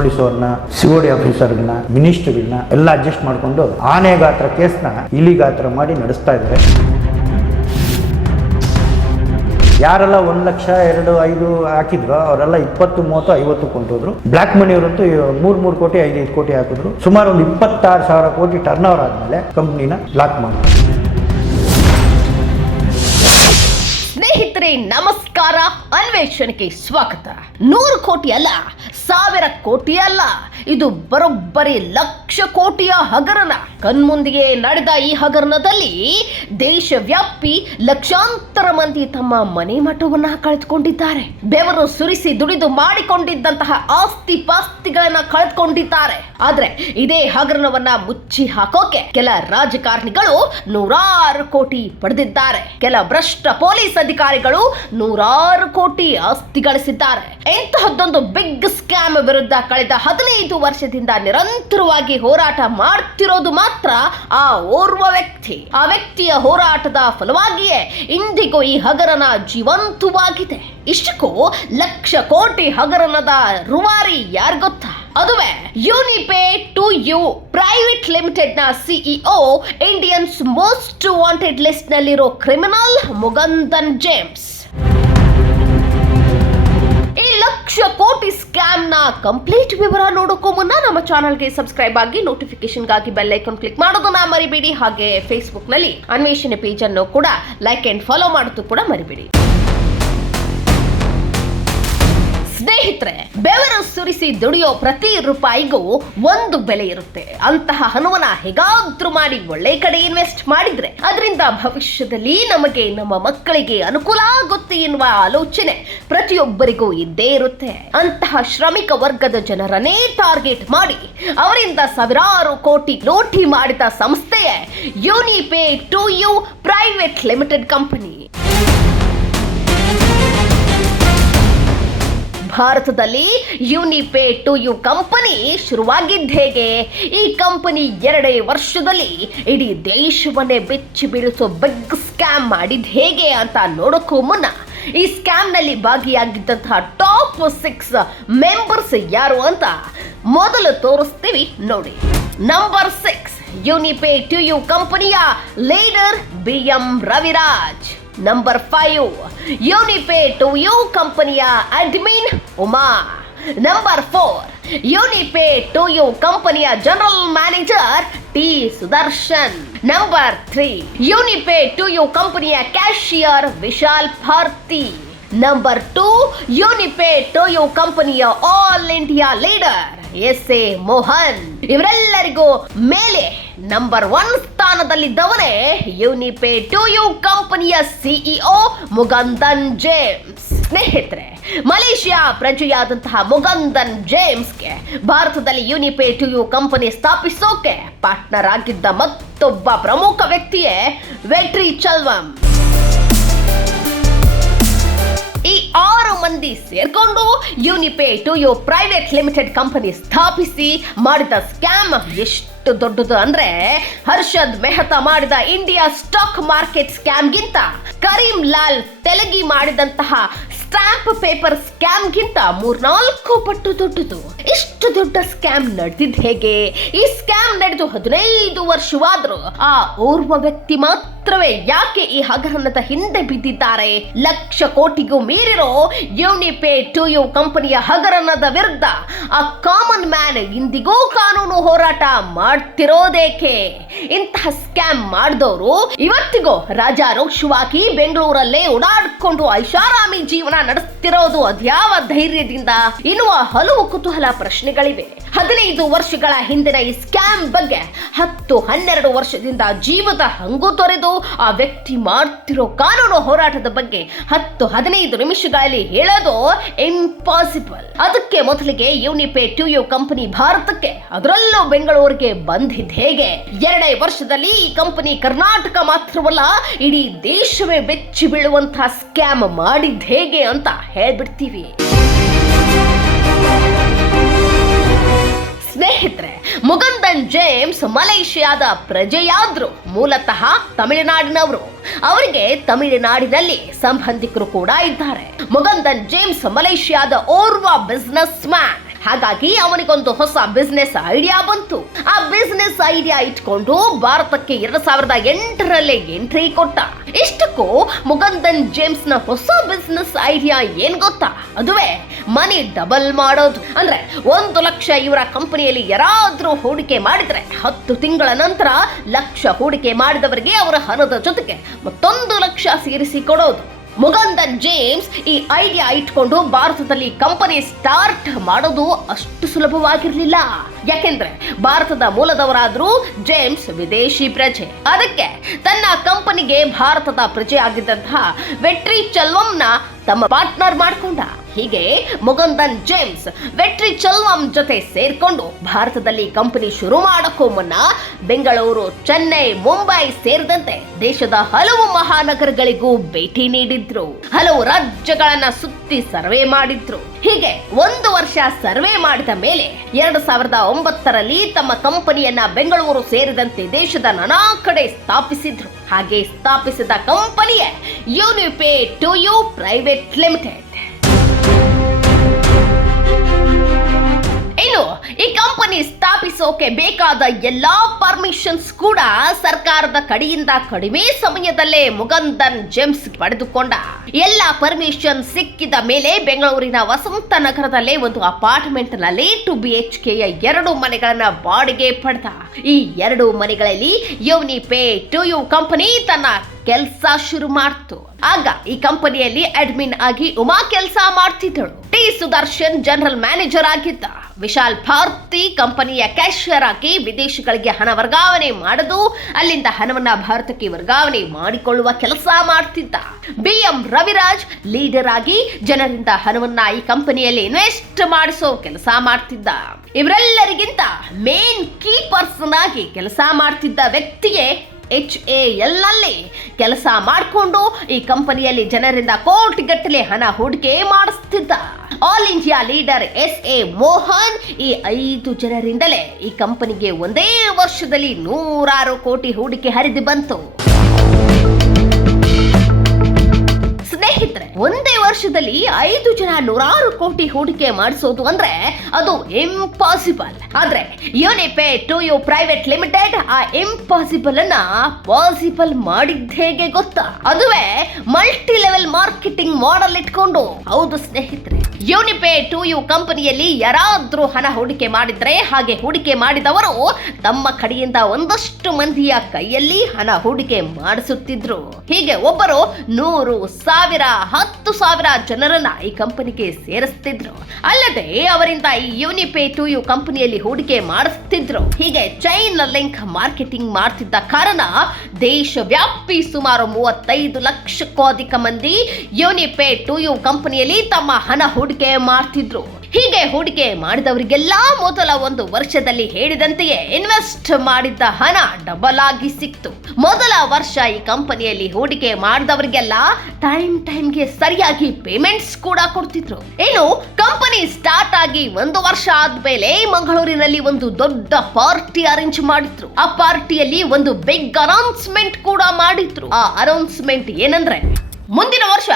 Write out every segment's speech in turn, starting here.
ಪೊಲೀಸವ್ರನ್ನ C O D ಆಫೀಸರ್ಗಳನ್ನ ಮಿನಿಸ್ಟರ್ಗಳನ್ನ ಎಲ್ಲ adjust ಮಾಡಿಕೊಂಡು ಆನೆ ಗಾತ್ರ ಕೇಸ್ನ ಇಲಿ ಗಾತ್ರ ಮಾಡಿ ನಡೆಸ್ತಾ ಇದ್ದಾರೆ. ಯಾರೆಲ್ಲ ಒಂದು ಲಕ್ಷ, ಎರಡು, ಐದು ಹಾಕಿದ್ರು ಅವರೆಲ್ಲ ಇಪ್ಪತ್ತು, ಮೂವತ್ತು, ಐವತ್ತು ಕೊಂಡೋದ್ರು. ಬ್ಲ್ಯಾಕ್ ಮನಿಯವರಂತೂ ಮೂರು ಮೂರು ಕೋಟಿ, ಐದು ಐದು ಕೋಟಿ ಹಾಕಿದ್ರು. ಸುಮಾರು ಒಂದು ಇಪ್ಪತ್ತಾರು ಸಾವಿರ ಕೋಟಿ ಟರ್ನ್ ಓವರ್ ಆದಮೇಲೆ ಕಂಪ್ನಿನ ಬ್ಲಾಕ್ ಮಾಡಿದ್ರು. ಸ್ನೇಹಿತರೆ ನಮಸ್ಕಾರ. ಅನ್ವೇಷಣೆಗೆ ಸ್ವಾಗತ. ನೂರು ಕೋಟಿ ಅಲ್ಲ, ಸಾವಿರ ಕೋಟಿ ಅಲ್ಲ. ಇದು ಬರೋಬ್ಬರಿ ಲಕ್ಷ ಕೋಟಿಯ ಹಗರಣ. ಕಣ್ಮುಂದಿಗೆ ನಡೆದ ಈ ಹಗರಣದಲ್ಲಿ ದೇಶವ್ಯಾಪಿ ಲಕ್ಷಾಂತರ ಮಂದಿ ತಮ್ಮ ಮನೆ ಮಠವನ್ನ ಕಳೆದುಕೊಂಡಿದ್ದಾರೆ. ಬೆವರು ಸುರಿಸಿ ದುಡಿದು ಮಾಡಿಕೊಂಡಿದ್ದಂತಹ ಆಸ್ತಿ ಪಾಸ್ತಿಗಳನ್ನ ಕಳೆದುಕೊಂಡಿದ್ದಾರೆ. ಆದ್ರೆ ಇದೇ ಹಗರಣವನ್ನ ಮುಚ್ಚಿ ಹಾಕೋಕೆ ಕೆಲ ರಾಜಕಾರಣಿಗಳು ನೂರಾರು ಕೋಟಿ ಪಡೆದಿದ್ದಾರೆ. ಕೆಲ ಭ್ರಷ್ಟ ಪೊಲೀಸ್ ಅಧಿಕಾರಿಗಳು ನೂರಾರು ಕೋಟಿ ಆಸ್ತಿ ಗಳಿಸಿದ್ದಾರೆ. ಇಂತಹದ್ದೊಂದು ಬಿಗ್ ಸ್ಕ್ಯಾಮ್ ವಿರುದ್ಧ ಕಳೆದ ಹದಿನೈದು ವರ್ಷದಿಂದ ನಿರಂತರವಾಗಿ ಹೋರಾಟ ಮಾಡ್ತಿರೋದು ಮಾತ್ರ ಆ ಓರ್ವ ವ್ಯಕ್ತಿ. ಆ ವ್ಯಕ್ತಿಯ ಹೋರಾಟದ ಫಲವಾಗಿಯೇ ಇಂದಿಗೂ ಈ ಹಗರಣ ಜೀವಂತವಾಗಿದೆ. ಇಷ್ಟಕ್ಕೂ ಲಕ್ಷ ಕೋಟಿ ಹಗರಣದ ರುವಾರಿ ಯಾರು ಗೊತ್ತಾ? ಅದುವೇ ಯೂನಿಪೇ ಟು ಯು ಪ್ರೈವೇಟ್ ಲಿಮಿಟೆಡ್ನ CEO Indians most wanted list ನಲ್ಲಿರೋ ಕ್ರಿಮಿನಲ್ ಮುಗಂದನ್ ಜೇಮ್ಸ್ ಲಕ್ಷ ಕೋಟಿ ಸ್ಕ್ಯಾಮ್ನ ಕಂಪ್ಲೀಟ್ ವಿವರ ನೋಡೋಕ್ಕೂ ಮುನ್ನ ನಮ್ಮ ಚಾನಲ್ಗೆ ಸಬ್ಸ್ಕ್ರೈಬ್ ಆಗಿ ನೋಟಿಫಿಕೇಶನ್ಗಾಗಿ ಬೆಲ್ ಐಕಾನ್ ಕ್ಲಿಕ್ ಮಾಡೋದನ್ನ ಮರಿಬೇಡಿ. ಹಾಗೆ ಫೇಸ್ಬುಕ್ನಲ್ಲಿ ಅನ್ವೇಷಣೆ ಪೇಜನ್ನು ಕೂಡ ಲೈಕ್ ಅಂಡ್ ಫಾಲೋ ಮಾಡೋದು ಕೂಡ ಮರಿಬೇಡಿ. ಸ್ನೇಹಿತರೆ, ಬೆವರು ಸುರಿಸಿ ದುಡಿಯೋ ಪ್ರತಿ ರೂಪಾಯಿಗೂ ಒಂದು ಬೆಲೆ ಇರುತ್ತೆ. ಅಂತಹ ಹಣವನ್ನ ಹೇಗಾದ್ರೂ ಮಾಡಿ ಒಳ್ಳೆ ಕಡೆ ಇನ್ವೆಸ್ಟ್ ಮಾಡಿದ್ರೆ ಅದರಿಂದ ಭವಿಷ್ಯದಲ್ಲಿ ನಮಗೆ ನಮ್ಮ ಮಕ್ಕಳಿಗೆ ಅನುಕೂಲ ಆಗುತ್ತೆ ಎನ್ನುವ ಆಲೋಚನೆ ಪ್ರತಿಯೊಬ್ಬರಿಗೂ ಇದ್ದೇ ಇರುತ್ತೆ. ಅಂತಹ ಶ್ರಮಿಕ ವರ್ಗದ ಜನರನ್ನೇ ಟಾರ್ಗೆಟ್ ಮಾಡಿ ಅವರಿಂದ ಸಾವಿರಾರು ಕೋಟಿ ಲೋಟಿ ಮಾಡಿದ ಸಂಸ್ಥೆಯೇ Unipay two U private limited company ಭಾರತದಲ್ಲಿ ಯೂನಿಪೇ ಟು ಯು ಕಂಪನಿ ಶುರುವಾಗಿದ್ದ ಹೇಗೆ ಈ ಕಂಪನಿ ಎರಡೇ ವರ್ಷದಲ್ಲಿ ಇಡೀ ದೇಶವನ್ನೇ ಬೆಚ್ಚಿ ಬೀಳಿಸೋ ಬಿಗ್ ಸ್ಕ್ಯಾಮ್ ಮಾಡಿದ್ ಹೇಗೆ ಅಂತ ನೋಡೋಕ್ಕೂ ಮುನ್ನ, ಈ ಸ್ಕ್ಯಾಮ್ನಲ್ಲಿ ಭಾಗಿಯಾಗಿದ್ದಂತಹ ಟಾಪ್ ಸಿಕ್ಸ್ ಮೆಂಬರ್ಸ್ ಯಾರು ಅಂತ ಮೊದಲು ತೋರಿಸ್ತೀವಿ ನೋಡಿ. Number six Unipay two U ಕಂಪನಿಯ leader B M Raviraj number five Unipay two U ಕಂಪನಿಯ admin Uma number four Unipay two U ಕಂಪನಿಯ general manager T Sudarshan number three Unipay two U ಕಂಪನಿಯ cashier Vishal Bharati number two Unipay two U ಕಂಪನಿಯ all India leader S A Mohan ಇವರೆಲ್ಲರಿಗೂ ಮೇಲೆ number one ಸ್ಥಾನದಲ್ಲಿದ್ದವನೇ Unipay two U ಕಂಪನಿಯ CEO Mugandan James ಸ್ನೇಹಿತರೆ, Malaysia ಪ್ರಜೆಯಾದಂತಹ ಮುಗಂದನ್ ಜೇಮ್ಸ್ಗೆ ಭಾರತದಲ್ಲಿ ಯೂನಿಪೇ ಟು ಯು ಕಂಪನಿ ಸ್ಥಾಪಿಸೋಕೆ ಪಾರ್ಟ್ನರ್ ಆಗಿದ್ದ ಮತ್ತೊಬ್ಬ ಪ್ರಮುಖ ವ್ಯಕ್ತಿಯೇ ವೆಟ್ರಿ ಚಲ್ವಂ ಈ ಆರು ಮಂದಿ ಸೇರ್ಕೊಂಡು Unipay two U private limited company ಸ್ಥಾಪಿಸಿ ಮಾಡಿದ ಸ್ಕ್ಯಾಮ್ ಎಷ್ಟು ದೊಡ್ಡದು ಅಂದ್ರೆ ಹರ್ಷದ್ ಮೆಹ್ತಾ ಮಾಡಿದ ಇಂಡಿಯಾ ಸ್ಟಾಕ್ ಮಾರ್ಕೆಟ್ ಸ್ಕ್ಯಾಮ್ಗಿಂತ ಕರೀಂ ಲಾಲ್ ತೆಲಗಿ ಮಾಡಿದಂತಹ ಸ್ಟಾಂಪ್ ಪೇಪರ್ ಸ್ಕ್ಯಾಮ್ಗಿಂತ ಮೂರ್ನಾಲ್ಕು ಪಟ್ಟು ದೊಡ್ಡದು. ಇಷ್ಟು ದೊಡ್ಡ ಸ್ಕ್ಯಾಮ್ ನಡೆದಿದ್ ಹೇಗೆ? ಈ ಸ್ಕ್ಯಾಮ್ ನಡೆದು ಹದಿನೈದು ವರ್ಷವಾದ್ರೂ ಆ ಓರ್ವ ವ್ಯಕ್ತಿ ಮಾತ್ರವೇ ಯಾಕೆ ಈ ಹಗರಣದ ಹಿಂದೆ ಬಿದ್ದಿದ್ದಾರೆ? ಲಕ್ಷ ಕೋಟಿಗೂ ಮೀರಿರೋ ಯೂನಿಪೇ ಟು ಯು ಕಂಪನಿಯ ಹಗರಣದ ವಿರುದ್ಧ ಆ ಕಾಮನ್ ಮ್ಯಾನ್ ಇಂದಿಗೂ ಕಾನೂನು ಹೋರಾಟ ಮಾಡ್ತಿರೋದೇಕೆ? ಇಂತಹ ಸ್ಕ್ಯಾಮ್ ಮಾಡಿದವರು ಇವತ್ತಿಗೂ ರಾಜಾರೋಕ್ಷವಾಗಿ ಬೆಂಗಳೂರಲ್ಲೇ ಓಡಾಡ್ಕೊಂಡು ಐಷಾರಾಮಿ ಜೀವನ ನಡೆಸ್ತಿರೋದು ಅದ್ಯಾವ ಧೈರ್ಯದಿಂದ? ಎನ್ನುವ ಹಲವು ಕುತೂಹಲ ಪ್ರಶ್ನೆಗಳಿವೆ. ಹದಿನೈದು ವರ್ಷಗಳ ಹಿಂದಿನ ಈ ಸ್ಕ್ಯಾಮ್ ಬಗ್ಗೆ ಹತ್ತು ಹನ್ನೆರಡು ವರ್ಷದಿಂದ ಜೀವದ ಹಂಗು ತೊರೆದು ಆ ವ್ಯಕ್ತಿ ಮಾಡ್ತಿರೋ ಕಾನೂನು ಹೋರಾಟದ ಬಗ್ಗೆ ಹತ್ತು ಹದಿನೈದು ನಿಮಿಷಗಳಲ್ಲಿ ಹೇಳೋದು ಇಂಪಾಸಿಬಲ್ ಅದಕ್ಕೆ ಮೊದಲಿಗೆ ಯೂನಿಪೇ ಯು ಕಂಪನಿ ಭಾರತಕ್ಕೆ, ಅದರಲ್ಲೂ ಬೆಂಗಳೂರಿಗೆ ಬಂದಿದ್ ಹೇಗೆ? ಎರಡೇ ವರ್ಷದಲ್ಲಿ ಈ ಕಂಪನಿ ಕರ್ನಾಟಕ ಮಾತ್ರವಲ್ಲ, ಇಡೀ ದೇಶವೇ ಬೆಚ್ಚಿ ಬೀಳುವಂತಹ ಸ್ಕ್ಯಾಮ್ ಮಾಡಿದ್ದ ಹೇಗೆ ಅಂತ ಹೇಳ್ಬಿಡ್ತೀವಿ. ಸ್ನೇಹಿತರೆ, ಮುಗಂದನ್ ಜೇಮ್ಸ್ ಮಲೇಷಿಯಾದ ಪ್ರಜೆಯಾದ್ರು, ಮೂಲತಃ ತಮಿಳುನಾಡಿನವರು. ಅವರಿಗೆ ತಮಿಳುನಾಡಿನಲ್ಲಿ ಸಂಬಂಧಿಕರು ಕೂಡ ಇದ್ದಾರೆ. ಮುಗಂದನ್ ಜೇಮ್ಸ್ ಮಲೇಷಿಯಾದ ಓರ್ವ ಬಿಸ್ನೆಸ್ ಮ್ಯಾನ್ ಹಾಗಾಗಿ ಅವನಿಗೊಂದು ಹೊಸ ಬಿಸ್ನೆಸ್ ಐಡಿಯಾ ಬಂತು. ಆ ಬಿಸ್ನೆಸ್ ಐಡಿಯಾ ಇಟ್ಕೊಂಡು ಭಾರತಕ್ಕೆ ಎರಡ್ ಸಾವಿರದ ಎಂಟರಲ್ಲೇ ಎಂಟ್ರಿ ಕೊಟ್ಟ. ಇಷ್ಟಕ್ಕೂ ಮುಗಂದನ್ ಜೇಮ್ಸ್ನ ಹೊಸ ಬಿಸ್ನೆಸ್ ಐಡಿಯಾ ಏನ್ ಗೊತ್ತಾ? ಅದುವೇ ಮನಿ ಡಬಲ್ ಮಾಡೋದು. ಅಂದ್ರೆ ಒಂದು ಲಕ್ಷ ಇವರ ಕಂಪನಿಯಲ್ಲಿ ಯಾರಾದ್ರೂ ಹೂಡಿಕೆ ಮಾಡಿದ್ರೆ ಹತ್ತು ತಿಂಗಳ ನಂತರ ಲಕ್ಷ ಹೂಡಿಕೆ ಮಾಡಿದವರಿಗೆ ಅವರ ಹಣದ ಜೊತೆಗೆ ಮತ್ತೊಂದು ಲಕ್ಷ ಸೇರಿಸಿ ಕೊಡೋದು. ಮುಗಂದನ್ ಜೇಮ್ಸ್ ಈ ಐಡಿಯಾ ಇಟ್ಕೊಂಡು ಭಾರತದಲ್ಲಿ ಕಂಪನಿ ಸ್ಟಾರ್ಟ್ ಮಾಡೋದು ಅಷ್ಟು ಸುಲಭವಾಗಿರ್ಲಿಲ್ಲ. ಯಾಕೆಂದ್ರೆ ಭಾರತದ ಮೂಲದವರಾದ್ರೂ ಜೇಮ್ಸ್ ವಿದೇಶಿ ಪ್ರಜೆ. ಅದಕ್ಕೆ ತನ್ನ ಕಂಪನಿಗೆ ಭಾರತದ ಪ್ರಜೆ ಆಗಿದ್ದಂತಹ ವೆಟ್ರಿ ಚಲ್ವಂನ ತಮ್ಮ ಪಾರ್ಟ್ನರ್ ಮಾಡ್ಕೊಂಡ. ಹೀಗೆ ಮುಗಂದನ್ ಜೇಮ್ಸ್ ವೆಟ್ರಿ ಚಲ್ವಂ ಜೊತೆ ಸೇರ್ಕೊಂಡು ಭಾರತದಲ್ಲಿ ಕಂಪನಿ ಶುರು ಮಾಡೋಕ್ಕೂ ಮುನ್ನ ಬೆಂಗಳೂರು, ಚೆನ್ನೈ, ಮುಂಬೈ ಸೇರಿದಂತೆ ದೇಶದ ಹಲವು ಮಹಾನಗರಗಳಿಗೂ ಭೇಟಿ ನೀಡಿದ್ರು. ಹಲವು ರಾಜ್ಯಗಳನ್ನ ಸುತ್ತಿ ಸರ್ವೆ ಮಾಡಿದ್ರು. ಹೀಗೆ ಒಂದು ವರ್ಷ ಸರ್ವೆ ಮಾಡಿದ ಮೇಲೆ ಎರಡು ಸಾವಿರದ ಒಂಬತ್ತರಲ್ಲಿ ತಮ್ಮ ಕಂಪನಿಯನ್ನ ಬೆಂಗಳೂರು ಸೇರಿದಂತೆ ದೇಶದ ನಾನಾ ಕಡೆ ಸ್ಥಾಪಿಸಿದ್ರು. ಹಾಗೆ ಸ್ಥಾಪಿಸಿದ ಕಂಪನಿಯೇ Unipay two U private limited ಇನ್ನು ಈ ಕಂಪನಿ ಸ್ಥಾಪಿಸೋಕೆ ಬೇಕಾದ ಎಲ್ಲಾ ಪರ್ಮಿಷನ್ಸ್ ಕೂಡ ಸರ್ಕಾರದ ಕಡೆಯಿಂದ ಕಡಿಮೆ ಸಮಯದಲ್ಲೇ ಮುಗಂದನ್ ಜೆಮ್ಸ್ ಪಡೆದುಕೊಂಡ. ಎಲ್ಲ ಪರ್ಮಿಷನ್ ಸಿಕ್ಕಿದ ಮೇಲೆ ಬೆಂಗಳೂರಿನ ವಸಂತ ನಗರದಲ್ಲೇ ಒಂದು ಅಪಾರ್ಟ್ಮೆಂಟ್ನಲ್ಲಿ ಟು ಬಿ ಎಚ್ ಕೆಯ ಎರಡು ಮನೆಗಳನ್ನ ಬಾಡಿಗೆ ಪಡೆದ. ಈ ಎರಡು ಮನೆಗಳಲ್ಲಿ ಯುನಿಪೇ ಟು ಯು ಕಂಪನಿ ತನ್ನ ಕೆಲಸ ಶುರು ಮಾಡ್ತು. ಆಗ ಈ ಕಂಪನಿಯಲ್ಲಿ ಅಡ್ಮಿನ್ ಆಗಿ ಉಮಾ ಕೆಲಸ ಮಾಡ್ತಿದ್ದಳು. ಟಿ ಸುದರ್ಶನ್ ಜನರಲ್ ಮ್ಯಾನೇಜರ್ ಆಗಿದ್ದ. ವಿಶಾಲ್ ಭಾರತಿ ಕಂಪನಿಯ ಕ್ಯಾಶಿಯರ್ ಆಗಿ ವಿದೇಶಗಳಿಗೆ ಹಣ ವರ್ಗಾವಣೆ ಮಾಡದು, ಅಲ್ಲಿಂದ ಹಣವನ್ನ ಭಾರತಕ್ಕೆ ವರ್ಗಾವಣೆ ಮಾಡಿಕೊಳ್ಳುವ ಕೆಲಸ ಮಾಡ್ತಿದ್ದ. ಬಿ ಎಂ ರವಿರಾಜ್ ಲೀಡರ್ ಆಗಿ ಜನರಿಂದ ಹಣವನ್ನ ಈ ಕಂಪನಿಯಲ್ಲಿ ಇನ್ವೆಸ್ಟ್ ಮಾಡಿಸೋ ಕೆಲಸ ಮಾಡ್ತಿದ್ದ. ಇವರೆಲ್ಲರಿಗಿಂತ ಮೇನ್ ಕೀ ಪರ್ಸನ್ ಆಗಿ ಕೆಲಸ ಮಾಡ್ತಿದ್ದ ವ್ಯಕ್ತಿಯೇ ಎಚ್ ಎ ಎಲ್ನಲ್ಲಿ ಕೆಲಸ ಮಾಡಿಕೊಂಡು ಈ ಕಂಪನಿಯಲ್ಲಿ ಜನರಿಂದ ಕೋಟಿಗಟ್ಟಲೆ ಹಣ ಹೂಡಿಕೆ ಮಾಡಿಸ್ತಿದ್ದ. All India leader S A Mohan ಈ ಐದು ಜನರಿಂದಲೇ ಈ ಕಂಪನಿಗೆ ಒಂದೇ ವರ್ಷದಲ್ಲಿ ನೂರಾರು ಕೋಟಿ ಹೂಡಿಕೆ ಹರಿದು ಬಂತು. ಸ್ನೇಹಿತರೆ, ಒಂದೇ ವರ್ಷದಲ್ಲಿ ಐದು ಜನ ನೂರಾರು ಕೋಟಿ ಹೂಡಿಕೆ ಮಾಡಿಸೋದು ಅಂದ್ರೆ ಅದು ಇಂಪಾಸಿಬಲ್ ಆದ್ರೆ Unipay two U private limited ಆ ಇಂಪಾಸಿಬಲ್ ಅನ್ನ ಪಾಸಿಬಲ್ ಮಾಡಿದ್ದ ಹೇಗೆ ಗೊತ್ತಾ? ಅದುವೇ ಮಲ್ಟಿ ಲೆವೆಲ್ ಮಾರ್ಕೆಟಿಂಗ್ ಮಾಡೆಲ್ ಇಟ್ಕೊಂಡು. ಹೌದು ಸ್ನೇಹಿತರೆ. ಯೂನಿಪೇ ಟು ಯು ಕಂಪನಿಯಲ್ಲಿ ಯಾರಾದರೂ ಹಣ ಹೂಡಿಕೆ ಮಾಡಿದ್ರೆ ಹಾಗೆ ಹೂಡಿಕೆ ಮಾಡಿದವರು ತಮ್ಮ ಕಡೆಯಿಂದ ಒಂದಷ್ಟು ಮಂದಿಯ ಕೈಯಲ್ಲಿ ಹಣ ಹೂಡಿಕೆ ಮಾಡಿಸುತ್ತಿದ್ರು. ಹೀಗೆ ಒಬ್ಬರು ನೂರು ಸಾವಿರ, ಹತ್ತು ಸಾವಿರ ಜನರನ್ನ ಈ ಕಂಪನಿಗೆ ಸೇರಿಸ್ತಿದ್ರು. ಅಲ್ಲದೆ ಅವರಿಂದ ಈ ಯೂನಿಪೇ ಟು ಯು ಕಂಪನಿಯಲ್ಲಿ ಹೂಡಿಕೆ ಮಾಡಿಸ್ತಿದ್ರು. ಹೀಗೆ ಚೈನ್ ಲಿಂಕ್ ಮಾರ್ಕೆಟಿಂಗ್ ಮಾಡ್ತಿದ್ದ ಕಾರಣ ದೇಶವ್ಯಾಪಿ ಸುಮಾರು ಮೂವತ್ತೈದು ಲಕ್ಷಕ್ಕೂ ಅಧಿಕ ಮಂದಿ ಯೂನಿಪೇ ಟು ಯು ಕಂಪನಿಯಲ್ಲಿ ತಮ್ಮ ಹಣ ಮಾಡ್ತಿದ್ರು. ಹೀಗೆ ಹೂಡಿಕೆ ಮಾಡಿದವರಿಗೆಲ್ಲ ಮೊದಲ ಒಂದು ವರ್ಷದಲ್ಲಿ ಹೇಳಿದಂತೆಯೇ ಇನ್ವೆಸ್ಟ್ ಮಾಡಿದ್ದ ಹಣ ಡಬಲ್ ಆಗಿ ಸಿಕ್ತು. ಮೊದಲ ವರ್ಷ ಈ ಕಂಪನಿಯಲ್ಲಿ ಹೂಡಿಕೆ ಮಾಡಿದವರಿಗೆಲ್ಲ ಟೈಮ್ ಟೈಮ್ಗೆ ಸರಿಯಾಗಿ ಪೇಮೆಂಟ್ಸ್ ಕೂಡ ಕೊಡ್ತಿದ್ರು. ಇನ್ನು ಕಂಪನಿ ಸ್ಟಾರ್ಟ್ ಆಗಿ ಒಂದು ವರ್ಷ ಆದ್ಮೇಲೆ ಮಂಗಳೂರಿನಲ್ಲಿ ಒಂದು ದೊಡ್ಡ ಪಾರ್ಟಿ ಅರೇಂಜ್ ಮಾಡಿದ್ರು. ಆ ಪಾರ್ಟಿಯಲ್ಲಿ ಒಂದು ಬಿಗ್ ಅನೌನ್ಸ್ಮೆಂಟ್ ಕೂಡ ಮಾಡಿದ್ರು. ಆ ಅನೌನ್ಸ್ಮೆಂಟ್ ಏನಂದ್ರೆ ಮುಂದಿನ ವರ್ಷ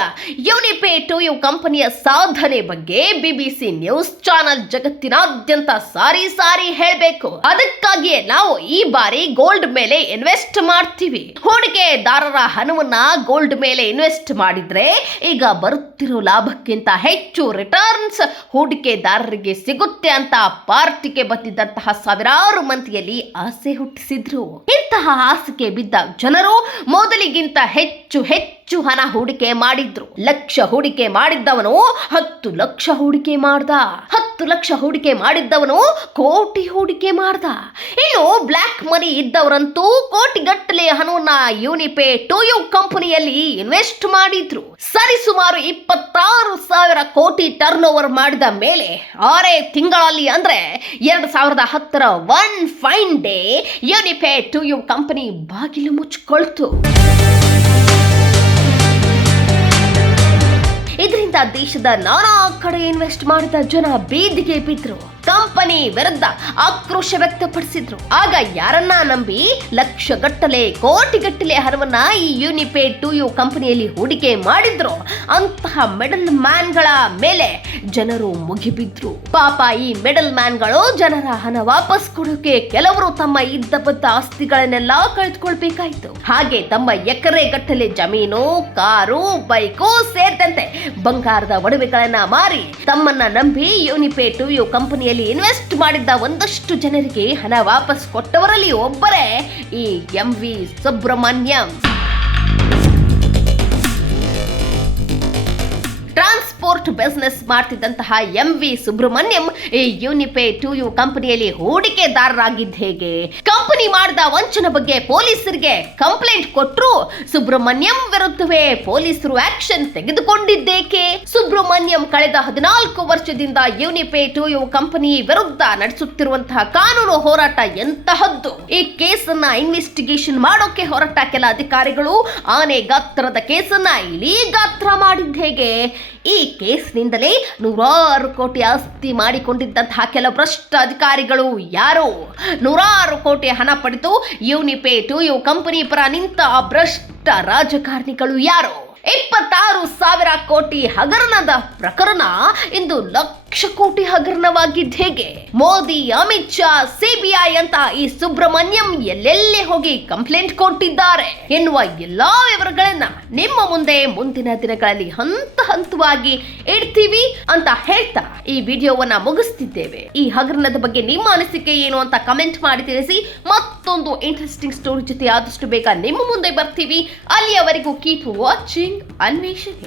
ಯುನಿಪೇ ಟು ಯು ಕಂಪನಿಯ ಸಾಧನೆ ಬಗ್ಗೆ ಬಿಬಿಸಿ ನ್ಯೂಸ್ ಚಾನೆಲ್ ಜಗತ್ತಿನಾದ್ಯಂತ ಸಾರಿ ಸಾರಿ ಹೇಳಬೇಕು. ಅದಕ್ಕಾಗಿಯೇ ನಾವು ಈ ಬಾರಿ ಗೋಲ್ಡ್ ಮೇಲೆ ಇನ್ವೆಸ್ಟ್ ಮಾಡ್ತೀವಿ. ಹೂಡಿಕೆದಾರರ ಹಣವನ್ನ ಗೋಲ್ಡ್ ಮೇಲೆ ಇನ್ವೆಸ್ಟ್ ಮಾಡಿದ್ರೆ ಈಗ ಬರುತ್ತಿರೋ ಲಾಭಕ್ಕಿಂತ ಹೆಚ್ಚು ರಿಟರ್ನ್ಸ್ ಹೂಡಿಕೆದಾರರಿಗೆ ಸಿಗುತ್ತೆ ಅಂತ ಪಾರ್ಟಿಗೆ ಬಂದಿದ್ದಂತಹ ಸಾವಿರಾರು ಮಂದಿಯಲ್ಲಿ ಆಸೆ ಹುಟ್ಟಿಸಿದ್ರು. ಇಂತಹ ಆಸೆಗೆ ಬಿದ್ದ ಜನರು ಮೊದಲಿಗಿಂತ ಹೆಚ್ಚು ಹೆಚ್ಚು ಹಣ ಹೂಡಿಕೆ ಮಾಡಿದ್ರು. ಲಕ್ಷ ಹೂಡಿಕೆ ಮಾಡಿದ್ದವನು ಹತ್ತು ಲಕ್ಷ ಹೂಡಿಕೆ ಮಾಡ್ದ. ಹತ್ತು ಲಕ್ಷ ಹೂಡಿಕೆ ಮಾಡಿದ್ದವನು ಕೋಟಿ ಹೂಡಿಕೆ ಮಾಡ್ದ. ಇನ್ನು ಬ್ಲ್ಯಾಕ್ ಮನಿ ಇದ್ದವರಂತೂ ಕೋಟಿಗಟ್ಟಲೆ ಹಣವನ್ನ ಯೂನಿಪೇ ಟು ಯು ಕಂಪನಿಯಲ್ಲಿ ಇನ್ವೆಸ್ಟ್ ಮಾಡಿದ್ರು. ಸರಿ ಸುಮಾರು ಇಪ್ಪತ್ತಾರು ಸಾವಿರ ಕೋಟಿ ಟರ್ನ್ ಓವರ್ ಮಾಡಿದ ಮೇಲೆ ಆರೇ ತಿಂಗಳಲ್ಲಿ ಅಂದ್ರೆ ಎರಡು ಸಾವಿರದ ಹತ್ತರ one fine day Unipay two U company ಬಾಗಿಲು ಮುಚ್ಕೊಳ್ತು. ಇದರಿಂದ ದೇಶದ ನಾನಾ ಕಡೆ ಇನ್ವೆಸ್ಟ್ ಮಾಡಿದ ಜನ ಬೀದಿಗೆ ಬಿದ್ರು. ಕಂಪನಿ ವಿರುದ್ಧ ಆಕ್ರೋಶ ವ್ಯಕ್ತಪಡಿಸಿದ್ರು. ಆಗ ಯಾರನ್ನ ನಂಬಿ ಲಕ್ಷಗಟ್ಟಲೆ, ಕೋಟಿಗಟ್ಟಲೆ ಹಣವನ್ನ ಈ ಯೂನಿಪೇ ಟು ಯು ಕಂಪನಿಯಲ್ಲಿ ಹೂಡಿಕೆ ಮಾಡಿದ್ರು. ಅಂತಹ ಮೆಡಲ್ ಮ್ಯಾನ್ಗಳ ಮೇಲೆ ಜನರು ಮುಗಿಬಿದ್ರು. ಪಾಪ ಈ ಮೆಡಲ್ ಮ್ಯಾನ್ಗಳು ಜನರ ಹಣ ವಾಪಸ್ ಕೊಡೋಕೆ ಕೆಲವರು ತಮ್ಮ ಇದ್ದ ಬದ್ದ ಆಸ್ತಿಗಳನ್ನೆಲ್ಲ ಕಳೆದುಕೊಳ್ಬೇಕಾಯ್ತು. ಹಾಗೆ ತಮ್ಮ ಎಕರೆ ಗಟ್ಟಲೆ ಜಮೀನು, ಕಾರು, ಬೈಕು ಸೇರಿದಂತೆ ಬಂಗಾರದ ಒಡವೆಗಳನ್ನ ಮಾರಿ ತಮ್ಮನ್ನ ನಂಬಿ ಯೂನಿಪೇ ಟು ಯು ಕಂಪನಿಯಲ್ಲಿ ಇನ್ವೆಸ್ಟ್ ಮಾಡಿದ್ದ ಒಂದಷ್ಟು ಜನರಿಗೆ ಹಣ ವಾಪಸ್ ಕೊಟ್ಟವರಲ್ಲಿ ಒಬ್ಬರೇ ಈ M V Subrahmanyam. Transport business ಮಾಡ್ತಿದ್ದಂತಹ M V Subrahmanyam ಈ ಯೂನಿಪೇ ಟು ಯು ಕಂಪನಿಯಲ್ಲಿ ಹೂಡಿಕೆದಾರರಾಗಿದ್ದ ಹೇಗೆ? ಕಂಪನಿ ಮಾಡಿದ ವಂಚನೆ ಬಗ್ಗೆ ಪೊಲೀಸರಿಗೆ ಕಂಪ್ಲೇಂಟ್ ಕೊಟ್ಟರು ಸುಬ್ರಹ್ಮಣ್ಯಂ ವಿರುದ್ಧವೇ ಪೊಲೀಸರು ಆಕ್ಷನ್ ತೆಗೆದುಕೊಂಡಿದ್ದೇಕೆ? ಸುಬ್ರಹ್ಮಣ್ಯಂ ಕಳೆದ ಹದಿನಾಲ್ಕು ವರ್ಷದಿಂದ ಯೂನಿಪೇ ಟು ಯು ಕಂಪನಿ ವಿರುದ್ಧ ನಡೆಸುತ್ತಿರುವಂತಹ ಕಾನೂನು ಹೋರಾಟ ಎಂತಹದ್ದು? ಈ ಕೇಸನ್ನ ಇನ್ವೆಸ್ಟಿಗೇಷನ್ ಮಾಡೋಕೆ ಹೊರಟ ಕೆಲ ಅಧಿಕಾರಿಗಳು ಆನೆ ಗಾತ್ರದ ಕೇಸನ್ನ ಇಲಿ ಗಾತ್ರ ಮಾಡಿದ್ದ ಹೇಗೆ? ಈ ಕೇಸ್ನಿಂದಲೇ ನೂರಾರು ಕೋಟಿ ಆಸ್ತಿ ಮಾಡಿಕೊಂಡಿದ್ದಂತಹ ಕೆಲ ಭ್ರಷ್ಟ ಅಧಿಕಾರಿಗಳು ಯಾರು? ನೂರಾರು ಕೋಟಿ ಹಣ ಪಡೆದು ಯೂನಿಪೇ ಟು ಯು ಕಂಪನಿ ಪರ ನಿಂತ ಭ್ರಷ್ಟ ರಾಜಕಾರಣಿಗಳು ಯಾರು? ಇಪ್ಪತ್ತಾರು ಸಾವಿರ ಕೋಟಿ ಹಗರಣದ ಪ್ರಕರಣ ಇಂದು ಲಕ್ಷ ಕೋಟಿ ಹಗರಣವಾಗಿದ್ದ ಹೇಗೆ? ಮೋದಿ, ಅಮಿತ್ ಶಾ ಸಿಬಿಐ ಅಂತ ಈ ಸುಬ್ರಹ್ಮಣ್ಯಂ ಎಲ್ಲೆಲ್ಲಿ ಹೋಗಿ ಕಂಪ್ಲೇಂಟ್ ಕೊಟ್ಟಿದ್ದಾರೆ. ಎನ್ನುವ ಎಲ್ಲಾ ವಿವರಗಳನ್ನ ನಿಮ್ಮ ಮುಂದೆ ಮುಂದಿನ ದಿನಗಳಲ್ಲಿ ಹಂತ ಹಂತವಾಗಿ ಇಡ್ತೀವಿ ಅಂತ ಹೇಳ್ತಾ ಈ ವಿಡಿಯೋವನ್ನ ಮುಗಿಸ್ತಿದ್ದೇವೆ. ಈ ಹಗರಣದ ಬಗ್ಗೆ ನಿಮ್ಮ ಅನಿಸಿಕೆ ಏನು ಅಂತ ಕಮೆಂಟ್ ಮಾಡಿ ತಿಳಿಸಿ. ಮತ್ತೊಂದು ಇಂಟ್ರೆಸ್ಟಿಂಗ್ ಸ್ಟೋರಿ ಜೊತೆ ಆದಷ್ಟು ಬೇಗ ನಿಮ್ಮ ಮುಂದೆ ಬರ್ತೀವಿ. ಅಲ್ಲಿಯವರೆಗೂ ಕೀಪ್ ವಾಚಿಂಗ್ ಅನ್ವೇಷಣೆ.